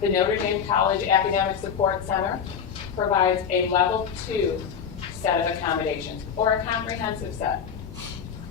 The Notre Dame College Academic Support Center provides a level 2 set of accommodations, or a comprehensive set.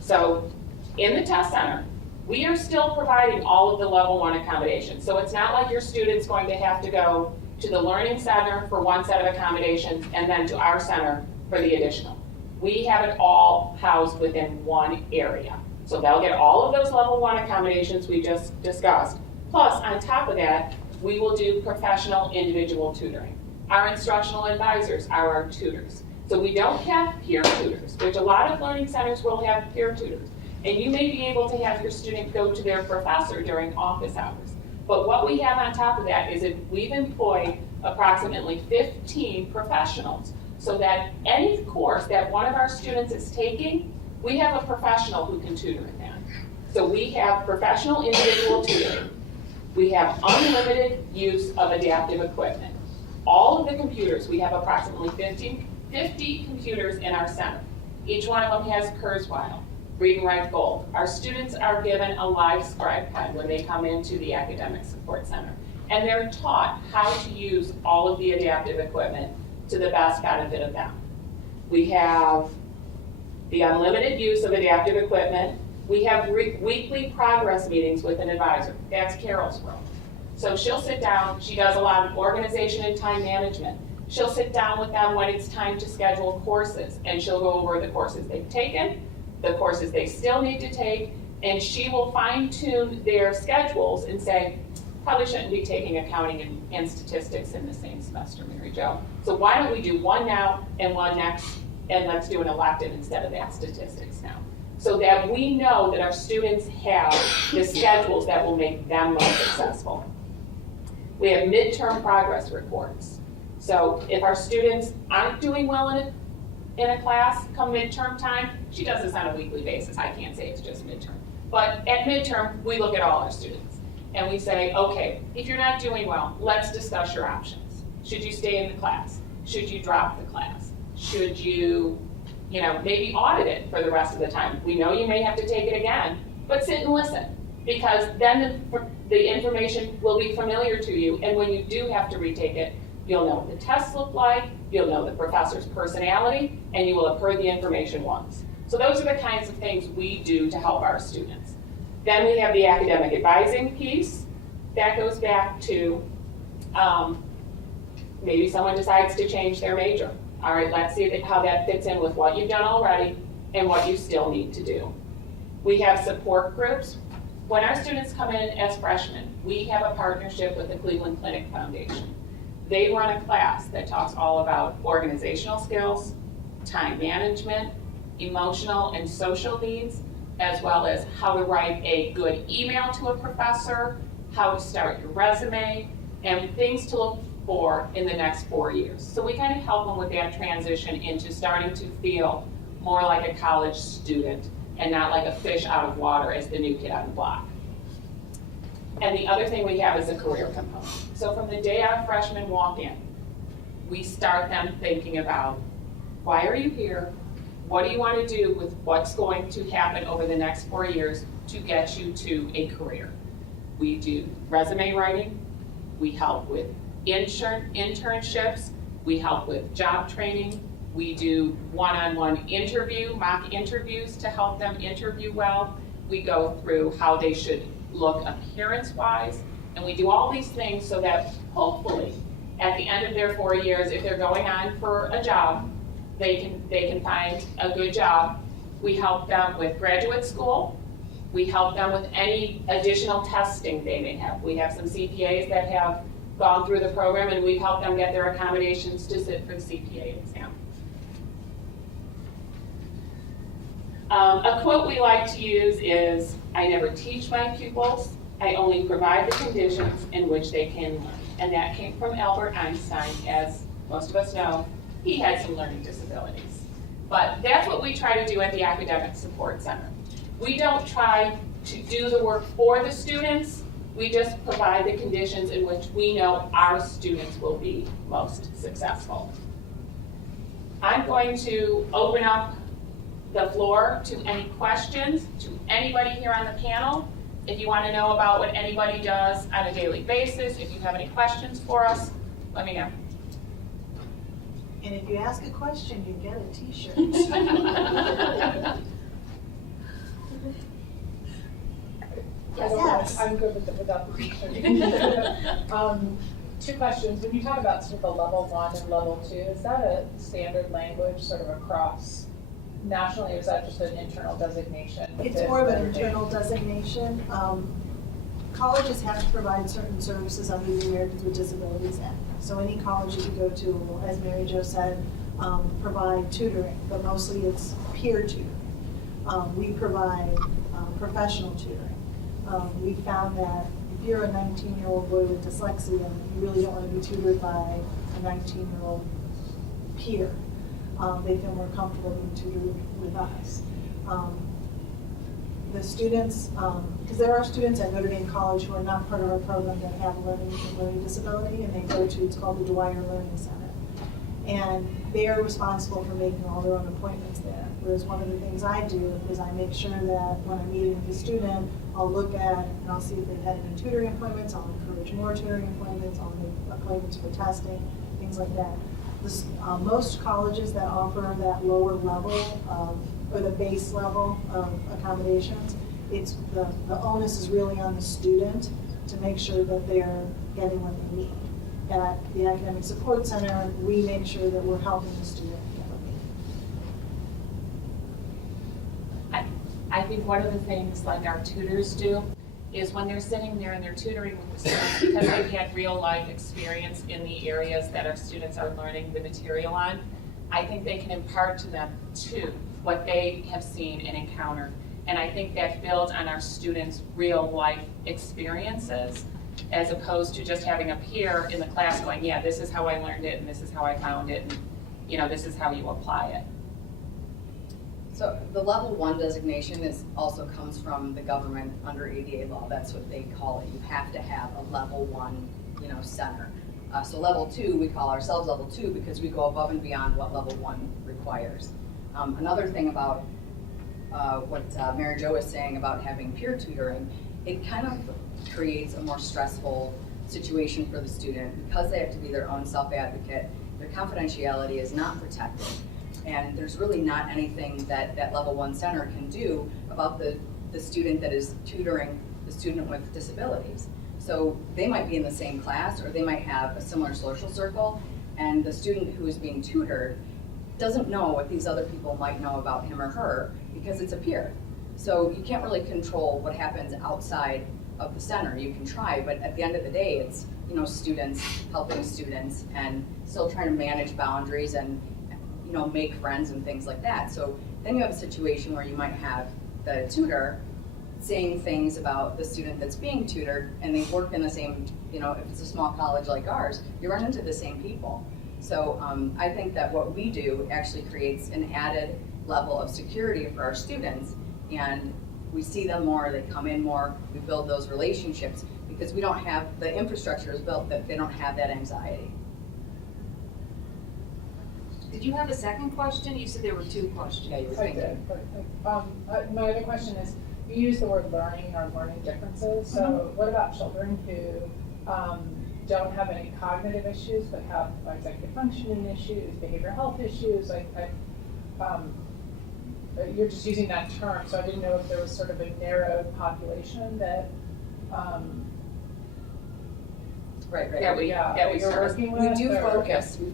So in the test center, we are still providing all of the level 1 accommodations. So it's not like your student's going to have to go to the Learning Center for one set of accommodations and then to our center for the additional. We have it all housed within one area. So they'll get all of those level 1 accommodations we just discussed. Plus, on top of that, we will do professional individual tutoring. Our instructional advisors are our tutors. So we don't have peer tutors, which a lot of learning centers will have peer tutors. And you may be able to have your student go to their professor during office hours. But what we have on top of that is that we've employed approximately 15 professionals, so that any course that one of our students is taking, we have a professional who can tutor in that. So we have professional individual tutoring. We have unlimited use of adaptive equipment. All of the computers, we have approximately 50 computers in our center. Each one of them has Kurzweil, Read and Write Gold. Our students are given a live scribe pen when they come into the Academic Support Center. And they're taught how to use all of the adaptive equipment to the best benefit of them. We have the unlimited use of adaptive equipment. We have weekly progress meetings with an advisor. That's Carol's role. So she'll sit down, she does a lot of organization and time management. She'll sit down with them when it's time to schedule courses, and she'll go over the courses they've taken, the courses they still need to take, and she will fine-tune their schedules and say, probably shouldn't be taking accounting and statistics in the same semester, Mary Jo. So why don't we do one now and one next, and let's do an elective instead of that statistics now. So that we know that our students have the schedules that will make them most successful. We have midterm progress reports. So if our students aren't doing well in a class come midterm time, she does this on a weekly basis. I can't say it's just midterm. But at midterm, we look at all our students. And we say, okay, if you're not doing well, let's discuss your options. Should you stay in the class? Should you drop the class? Should you, maybe audit it for the rest of the time? We know you may have to take it again, but sit and listen. Because then the information will be familiar to you, and when you do have to retake it, you'll know what the tests look like, you'll know the professor's personality, and you will have heard the information once. So those are the kinds of things we do to help our students. Then we have the academic advising piece. That goes back to maybe someone decides to change their major. All right, let's see how that fits in with what you've done already and what you still need to do. We have support groups. When our students come in as freshmen, we have a partnership with the Cleveland Clinic Foundation. They run a class that talks all about organizational skills, time management, emotional and social needs, as well as how to write a good email to a professor, how to start your resume, and things to look for in the next 4 years. So we kind of help them with that transition into starting to feel more like a college student and not like a fish out of water as the new kid on the block. And the other thing we have is a career component. So from the day our freshmen walk in, we start them thinking about, why are you here? What do you want to do with what's going to happen over the next 4 years to get you to a career? We do resume writing. We help with internships. We help with job training. We do one-on-one mock interviews to help them interview well. We go through how they should look appearance-wise, and we do all these things so that hopefully at the end of their 4 years, if they're going on for a job, they can find a good job. We help them with graduate school. We help them with any additional testing they may have. We have some CPAs that have gone through the program, and we've helped them get their accommodations to sit for the CPA exam. A quote we like to use is, I never teach my pupils, I only provide the conditions in which they can learn. And that came from Albert Einstein. As most of us know, he had some learning disabilities. But that's what we try to do at the Academic Support Center. We don't try to do the work for the students, we just provide the conditions in which we know our students will be most successful. I'm going to open up the floor to any questions to anybody here on the panel. If you want to know about what anybody does on a daily basis, if you have any questions for us, let me know. And if you ask a question, you get a t-shirt. Yes. I'm good with it without the t-shirt. 2 questions. When you talk about sort of the level 1 and level 2, is that a standard language sort of across nationally, or is that just an internal designation? It's more of an internal designation. Colleges have to provide certain services under the Americans with Disabilities Act. So any college that you go to will, as Mary Jo said, provide tutoring, but mostly it's peer tutoring. We provide professional tutoring. We found that if you're a 19-year-old boy with dyslexia, you really don't want to be tutored by a 19-year-old peer. They feel more comfortable being tutored with us. The students, because there are students at Notre Dame College who are not part of our program that have a learning disability, and they go to, it's called the Dwyer Learning Center. And they are responsible for making all their own appointments there. Whereas one of the things I do is I make sure that when I'm meeting with the student, I'll look at and I'll see if they've had any tutoring appointments, I'll encourage more tutoring appointments, I'll make appointments for testing, things like that. Most colleges that offer that lower level or the base level of accommodations, it's the onus is really on the student to make sure that they're getting what they need. At the Academic Support Center, we make sure that we're helping the student get what they need. I think one of the things like our tutors do is when they're sitting there and they're tutoring with the students, because they've had real life experience in the areas that our students are learning the material on, I think they can impart to them too what they have seen and encountered. And I think that builds on our students' real life experiences, as opposed to just having a peer in the class going, yeah, this is how I learned it and this is how I found it, and this is how you apply it. So the level 1 designation also comes from the government under ADA law. That's what they call it. You have to have a level 1, center. So level 2, we call ourselves level 2 because we go above and beyond what level 1 requires. Another thing about what Mary Jo was saying about having peer tutoring, it kind of creates a more stressful situation for the student because they have to be their own self-advocate. Their confidentiality is not protected. And there's really not anything that level 1 center can do about the student that is tutoring the student with disabilities. So they might be in the same class, or they might have a similar social circle, and the student who is being tutored doesn't know what these other people might know about him or her because it's a peer. So you can't really control what happens outside of the center. You can try, but at the end of the day, it's students helping students and still trying to manage boundaries and make friends and things like that. So then you have a situation where you might have the tutor saying things about the student that's being tutored, and they work in the same, if it's a small college like ours, you run into the same people. So I think that what we do actually creates an added level of security for our students, and we see them more, they come in more, we build those relationships because we don't have, the infrastructure is built that they don't have that anxiety. Did you have a second question? You said there were 2 questions. Yeah, you were I thinking. did, but my other question is, you use the word learning or learning differences. So what about children who don't have any cognitive issues but have executive functioning issues, behavioral health issues? You're just using that term, so I didn't know if there was sort of a narrowed population that Right. That we you're serve. working with. We or-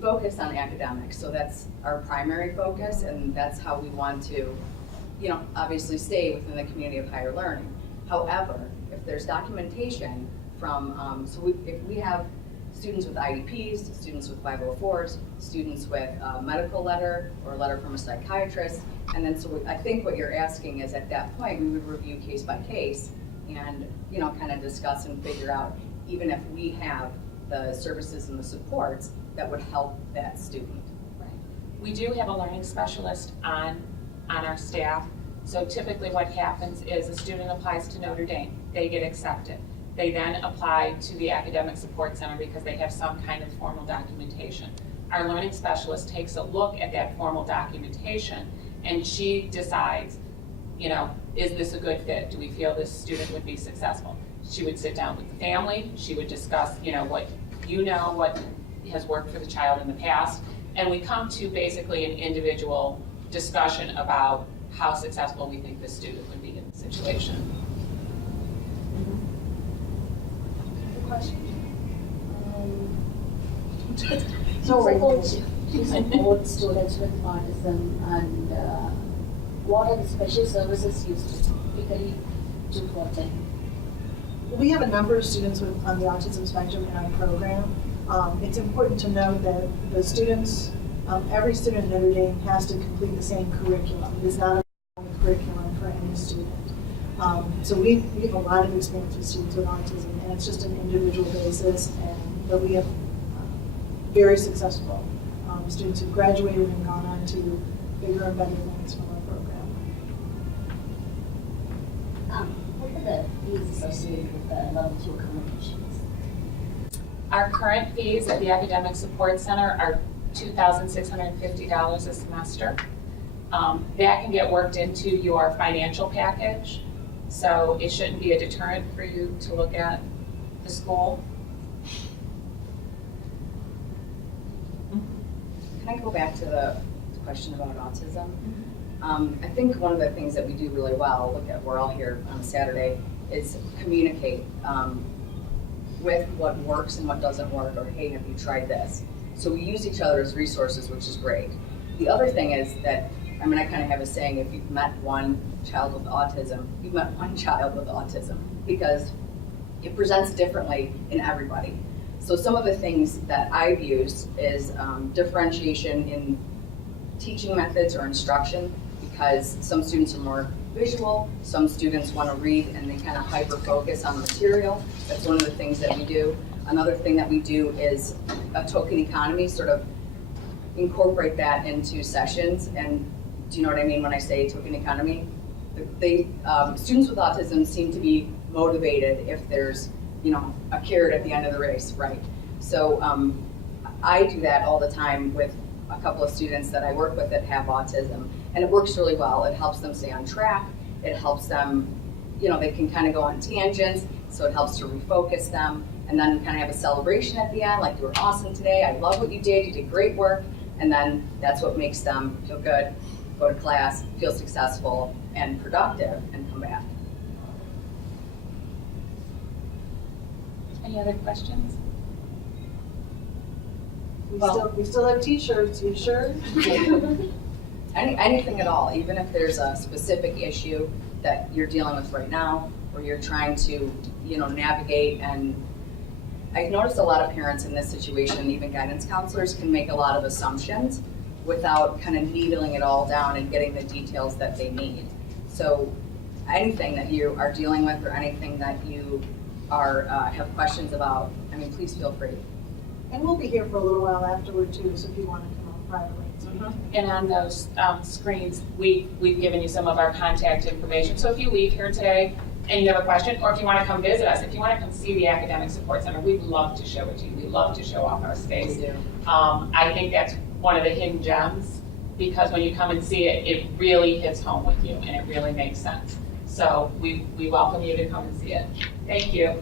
focus on academics, so that's our primary focus, and that's how we want to, obviously stay within the community of higher learning. However, if there's documentation from, if we have students with IEPs, students with 504s, students with a medical letter or a letter from a psychiatrist, and then I think what you're asking is at that point, we would review case by case and, kind of discuss and figure out, even if we have the services and the supports that would help that student. Right. We do have a learning specialist on our staff. So typically what happens is a student applies to Notre Dame, they get accepted. They then apply to the Academic Support Center because they have some kind of formal documentation. Our learning specialist takes a look at that formal documentation and she decides, is this a good fit? Do we feel this student would be successful? She would sit down with the family, she would discuss, what what has worked for the child in the past, and we come to basically an individual discussion about how successful we think this student would be in the situation. You support students with autism, and what are the special services you typically do for them? We have a number of students on the autism spectrum in our program. It's important to note that the students, every student in Notre Dame has to complete the same curriculum. It is not a curriculum for any student. So we have a lot of experience with students with autism, and it's just an individual basis, but we have very successful students who graduated and gone on to bigger and better things from our program. What are the fees associated with the level 2 accommodations? Our current fees at the Academic Support Center are $2,650 a semester. That can get worked into your financial package, so it shouldn't be a deterrent for you to look at the school. Can I go back to the question about autism? I think one of the things that we do really well, we're all here on a Saturday, is communicate with what works and what doesn't work, or hey, have you tried this? So we use each other as resources, which is great. The other thing is that, I kind of have a saying, if you've met one child with autism, you've met one child with autism, because it presents differently in everybody. So some of the things that I've used is differentiation in teaching methods or instruction, because some students are more visual, some students want to read and they kind of hyper-focus on the material. That's one of the things that we do. Another thing that we do is a token economy, sort of incorporate that into sessions. And do you know what I mean when I say token economy? Students with autism seem to be motivated if there's a carrot at the end of the race, right? So I do that all the time with a couple of students that I work with that have autism, and it works really well. It helps them stay on track. It helps them, they can kind of go on tangents, so it helps to refocus them, and then kind of have a celebration at the end, like, you were awesome today, I love what you did great work, and then that's what makes them feel good, go to class, feel successful and productive, and come back. Any other questions? We still have t-shirts, you sure? Anything at all, even if there's a specific issue that you're dealing with right now, or you're trying to, navigate. And I've noticed a lot of parents in this situation, even guidance counselors, can make a lot of assumptions without kind of needling it all down and getting the details that they need. So anything that you are dealing with, or anything that you are have questions about, please feel free. And we'll be here for a little while afterward too, so if you want to come on privately. And on those screens, we've given you some of our contact information. So if you leave here today and you have a question, or if you want to come visit us, if you want to come see the Academic Support Center, we'd love to show it to you. We love to show off our space. We do. I think that's one of the hidden gems, because when you come and see it, it really hits home with you and it really makes sense. So we welcome you to come and see it. Thank you.